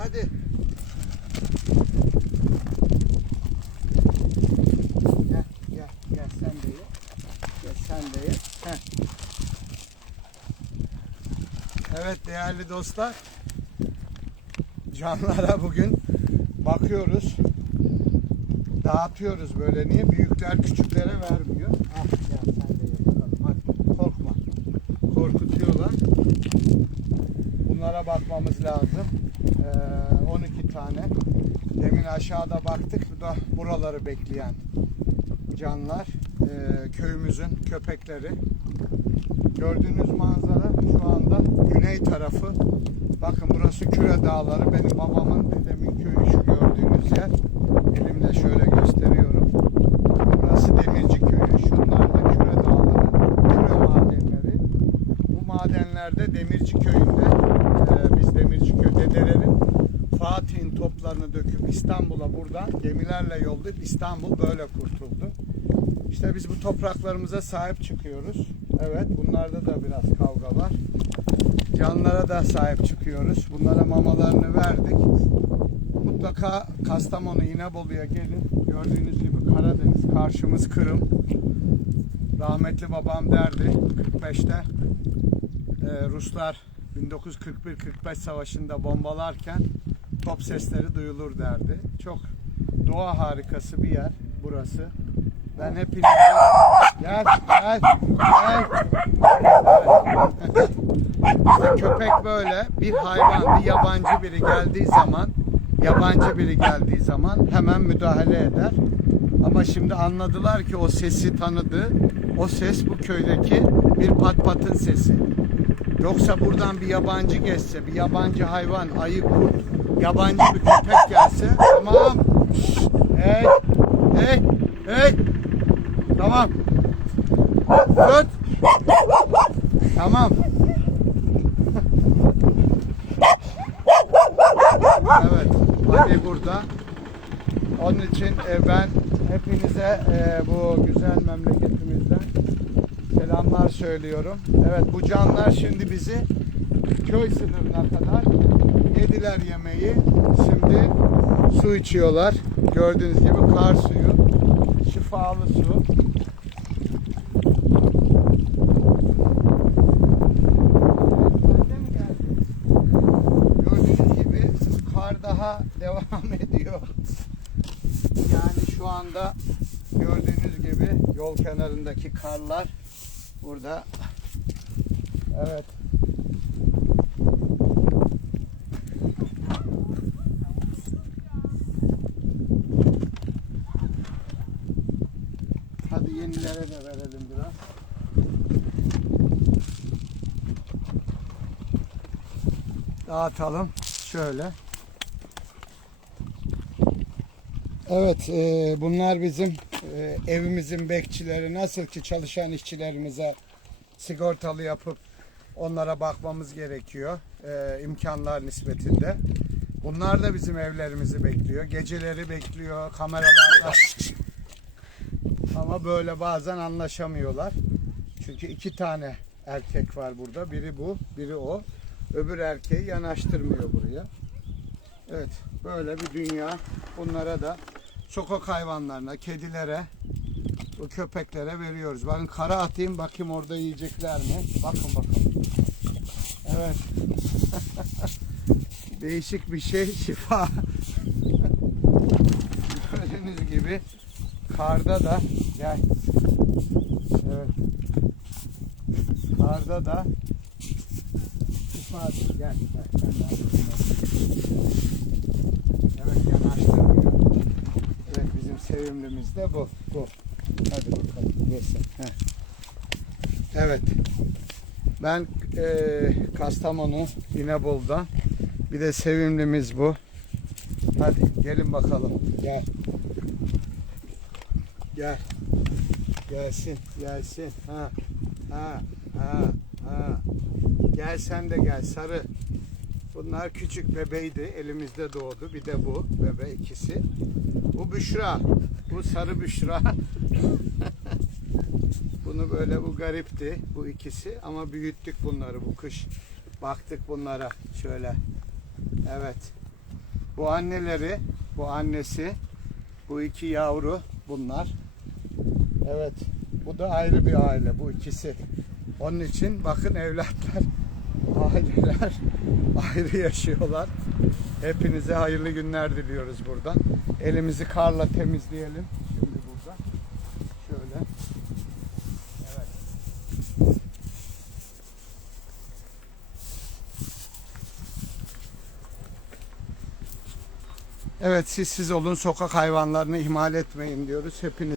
Hadi. Gel, gel, gel sen de ye. Gel sen de ye. Heh. Evet değerli dostlar. Canlara bugün bakıyoruz. Dağıtıyoruz böyle. Niye? Büyükler küçüklere vermiyor. Ah gel sen de ye bakalım. Hadi korkma. Korkutuyorlar. Bunlara bakmamız lazım. Ee, 12 tane. Demin aşağıda baktık. Bu da buraları bekleyen canlar. Ee, köyümüzün köpekleri. Gördüğünüz manzara şu anda güney tarafı. Bakın burası Küre Dağları. Benim babamın, dedemin köyü şu gördüğünüz yer. Elimle şöyle gösteriyorum. Burası Demirci Köyü. Şunlar da Küre Dağları, Küre madenleri. Bu madenlerde Demirci Köyü'nde e, biz Demirci Köy dedelerin Fatih'in toplarını döküp İstanbul'a buradan gemilerle yollayıp İstanbul böyle kurtuldu. İşte biz bu topraklarımıza sahip çıkıyoruz. Evet bunlarda da biraz kavga var. Canlara da sahip çıkıyoruz. Bunlara mamalarını verdik. Mutlaka Kastamonu İnebolu'ya gelin. Gördüğünüz gibi Karadeniz, karşımız Kırım. Rahmetli babam derdi 45'te e, Ruslar 1941-45 savaşında bombalarken top sesleri duyulur derdi. Çok doğa harikası bir yer burası. Ben hepinize gel gel gel. İşte köpek böyle bir hayvan, bir yabancı biri geldiği zaman, yabancı biri geldiği zaman hemen müdahale eder. Ama şimdi anladılar ki o sesi tanıdı. O ses bu köydeki bir pat patın sesi. Yoksa buradan bir yabancı geçse, bir yabancı hayvan, ayı, kurt, yabancı bir köpek gelse, tamam. Hey, hey, hey. Tamam. Tut. Tamam. Evet. Ali burada. Onun için e, ben hepinize e, bu güzel memleketimizden selamlar söylüyorum. Evet bu canlar şimdi bizi köy sınırına kadar yediler yemeği. Şimdi su içiyorlar. Gördüğünüz gibi kar suyu. Şifalı su. Gördüğünüz gibi kar daha devam ediyor. Yani şu anda gördüğünüz gibi yol kenarındaki karlar burada. Evet. Hadi yenilere de verelim biraz. Dağıtalım. Şöyle. Evet, e, bunlar bizim e, evimizin bekçileri. Nasıl ki çalışan işçilerimize sigortalı yapıp onlara bakmamız gerekiyor e, imkanlar nispetinde. Bunlar da bizim evlerimizi bekliyor. Geceleri bekliyor kameralarda. Ama böyle bazen anlaşamıyorlar. Çünkü iki tane erkek var burada. Biri bu, biri o. Öbür erkeği yanaştırmıyor buraya. Evet, böyle bir dünya. Bunlara da sokak hayvanlarına, kedilere, bu köpeklere veriyoruz. Bakın kara atayım bakayım orada yiyecekler mi? Bakın bakın. Evet. Değişik bir şey şifa. Gördüğünüz gibi karda da gel. Evet. Karda da şifa gel. gel. Al. Evet yanaştırmıyor. Bizim sevimlimiz de bu. Bu. Hadi bakalım yesin. Evet. Ben eee Kastamonu İnebolu'dan. Bir de sevimlimiz bu. Hadi gelin bakalım. Gel. Gel. Gelsin, gelsin. Ha. Ha. Ha. Ha. Gel sen de gel sarı. Bunlar küçük bebeydi. Elimizde doğdu. Bir de bu bebe ikisi. Bu Büşra. Bu sarı Büşra. Bunu böyle bu garipti. Bu ikisi. Ama büyüttük bunları bu kış. Baktık bunlara şöyle. Evet. Bu anneleri, bu annesi, bu iki yavru bunlar. Evet, bu da ayrı bir aile bu ikisi. Onun için bakın evlatlar, aileler ayrı yaşıyorlar. Hepinize hayırlı günler diliyoruz buradan. Elimizi karla temizleyelim şimdi burada. Şöyle. Evet. Evet siz siz olun sokak hayvanlarını ihmal etmeyin diyoruz. Hepiniz